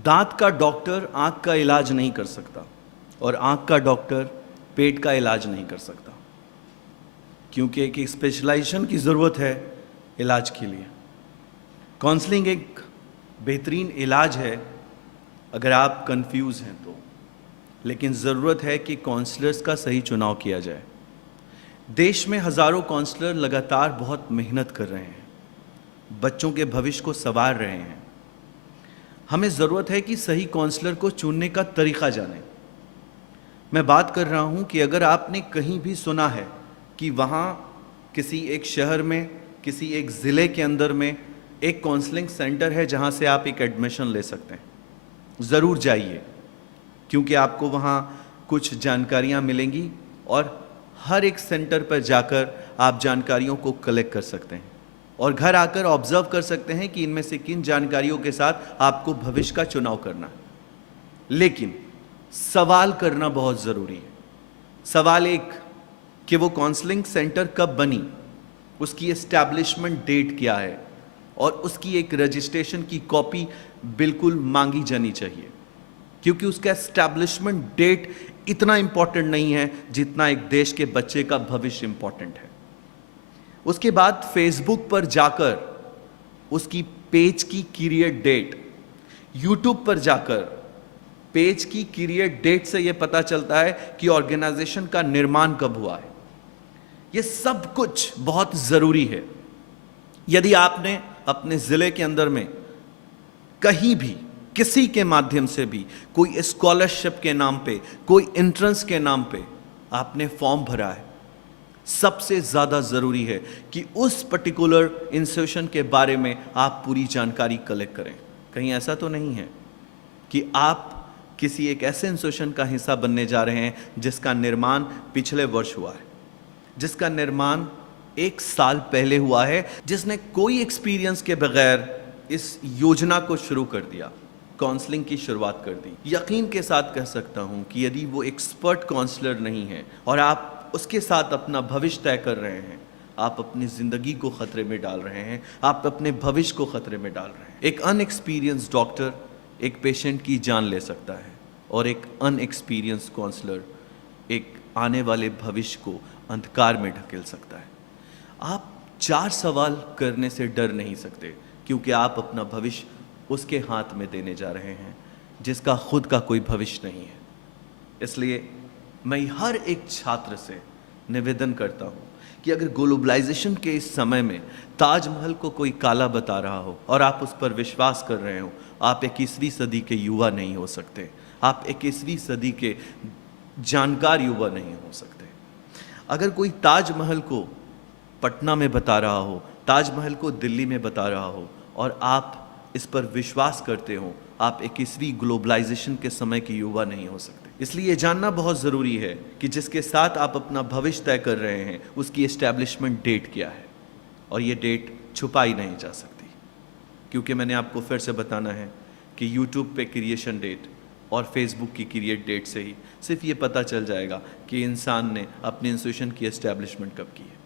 दांत का डॉक्टर आंख का इलाज नहीं कर सकता और आंख का डॉक्टर पेट का इलाज नहीं कर सकता, क्योंकि एक स्पेशलाइजेशन की ज़रूरत है इलाज के लिए। काउंसलिंग एक बेहतरीन इलाज है अगर आप कंफ्यूज हैं तो, लेकिन ज़रूरत है कि काउंसलर्स का सही चुनाव किया जाए। देश में हज़ारों काउंसलर लगातार बहुत मेहनत कर रहे हैं, बच्चों के भविष्य को संवार रहे हैं। हमें ज़रूरत है कि सही काउंसलर को चुनने का तरीक़ा जानें। मैं बात कर रहा हूं कि अगर आपने कहीं भी सुना है कि वहां किसी एक शहर में, किसी एक ज़िले के अंदर में एक काउंसलिंग सेंटर है जहां से आप एक एडमिशन ले सकते हैं, ज़रूर जाइए, क्योंकि आपको वहां कुछ जानकारियां मिलेंगी और हर एक सेंटर पर जाकर आप जानकारियों को कलेक्ट कर सकते हैं और घर आकर ऑब्जर्व कर सकते हैं कि इनमें से किन जानकारियों के साथ आपको भविष्य का चुनाव करना है। लेकिन सवाल करना बहुत ज़रूरी है। सवाल एक कि वो काउंसलिंग सेंटर कब बनी, उसकी एस्टैब्लिशमेंट डेट क्या है, और उसकी एक रजिस्ट्रेशन की कॉपी बिल्कुल मांगी जानी चाहिए, क्योंकि उसका एस्टैब्लिशमेंट डेट इतना इंपॉर्टेंट नहीं है जितना एक देश के बच्चे का भविष्य इंपॉर्टेंट है। उसके बाद फेसबुक पर जाकर उसकी पेज की क्रिएट डेट, यूट्यूब पर जाकर पेज की क्रिएट डेट से यह पता चलता है कि ऑर्गेनाइजेशन का निर्माण कब हुआ है। यह सब कुछ बहुत ज़रूरी है। यदि आपने अपने ज़िले के अंदर में कहीं भी किसी के माध्यम से भी कोई स्कॉलरशिप के नाम पे, कोई एंट्रेंस के नाम पे आपने फॉर्म भरा है, सबसे ज़्यादा ज़रूरी है कि उस पर्टिकुलर इंस्टीट्यूशन के बारे में आप पूरी जानकारी कलेक्ट करें। कहीं ऐसा तो नहीं है कि आप किसी एक ऐसे इंस्टीट्यूशन का हिस्सा बनने जा रहे हैं जिसका निर्माण पिछले वर्ष हुआ है, जिसका निर्माण 1 साल पहले हुआ है, जिसने कोई एक्सपीरियंस के बगैर इस योजना को शुरू कर दिया, काउंसलिंग की शुरुआत कर दी। यकीन के साथ कह सकता हूं कि यदि वो एक्सपर्ट काउंसलर नहीं है और आप उसके साथ अपना भविष्य तय कर रहे हैं, आप अपनी ज़िंदगी को ख़तरे में डाल रहे हैं, आप अपने भविष्य को ख़तरे में डाल रहे हैं। एक अनएक्सपीरियंस डॉक्टर एक पेशेंट की जान ले सकता है और एक अनएक्सपीरियंस काउंसलर एक आने वाले भविष्य को अंधकार में ढकेल सकता है। आप 4 सवाल करने से डर नहीं सकते, क्योंकि आप अपना भविष्य उसके हाथ में देने जा रहे हैं जिसका खुद का कोई भविष्य नहीं है। इसलिए मैं हर एक छात्र से निवेदन करता हूं कि अगर ग्लोबलाइजेशन के इस समय में ताजमहल को कोई काला बता रहा हो और आप उस पर विश्वास कर रहे हो, आप 21वीं सदी के युवा नहीं हो सकते, आप 21वीं सदी के जानकार युवा नहीं हो सकते। अगर कोई ताजमहल को पटना में बता रहा हो, ताजमहल को दिल्ली में बता रहा हो और आप इस पर विश्वास करते हो, आप 21वीं ग्लोबलाइजेशन के समय के युवा नहीं हो सकते। इसलिए ये जानना बहुत ज़रूरी है कि जिसके साथ आप अपना भविष्य तय कर रहे हैं उसकी एस्टैब्लिशमेंट डेट क्या है, और ये डेट छुपाई नहीं जा सकती, क्योंकि मैंने आपको फिर से बताना है कि यूट्यूब पे क्रिएशन डेट और फेसबुक की क्रिएट डेट से ही सिर्फ ये पता चल जाएगा कि इंसान ने अपने इंस्टीट्यूशन की एस्टैब्लिशमेंट कब की है।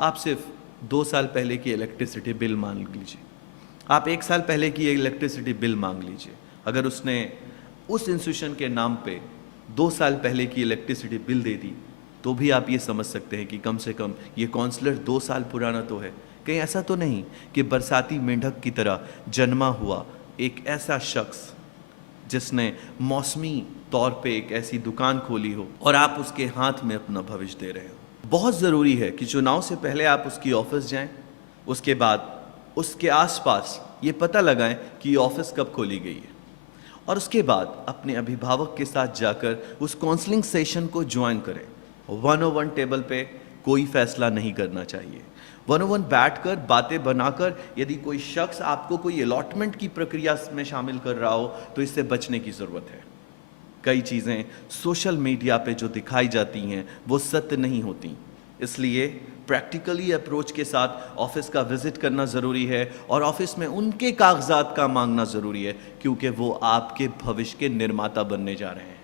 आप सिर्फ 2 साल पहले की इलेक्ट्रिसिटी बिल मांग लीजिए, आप 1 साल पहले की इलेक्ट्रिसिटी बिल मांग लीजिए, अगर उसने उस इंस्टीट्यूशन के नाम पे 2 साल पहले की इलेक्ट्रिसिटी बिल दे दी, तो भी आप ये समझ सकते हैं कि कम से कम ये काउंसलर 2 साल पुराना तो है। कहीं ऐसा तो नहीं कि बरसाती मेंढक की तरह जन्मा हुआ एक ऐसा शख्स जिसने मौसमी तौर पे एक ऐसी दुकान खोली हो और आप उसके हाथ में अपना भविष्य दे रहे हो। बहुत ज़रूरी है कि चुनाव से पहले आप उसकी ऑफिस जाएं, उसके बाद उसके आसपास ये पता लगाएं कि ये ऑफिस कब खोली गई है, और उसके बाद अपने अभिभावक के साथ जाकर उस काउंसलिंग सेशन को ज्वाइन करें। 101 टेबल पे कोई फैसला नहीं करना चाहिए। 101 बैठकर बातें बनाकर यदि कोई शख्स आपको कोई अलॉटमेंट की प्रक्रिया में शामिल कर रहा हो तो इससे बचने की ज़रूरत है। कई चीज़ें सोशल मीडिया पे जो दिखाई जाती हैं वो सत्य नहीं होती, इसलिए प्रैक्टिकली अप्रोच के साथ ऑफिस का विज़िट करना ज़रूरी है और ऑफिस में उनके कागजात का मांगना ज़रूरी है, क्योंकि वो आपके भविष्य के निर्माता बनने जा रहे हैं।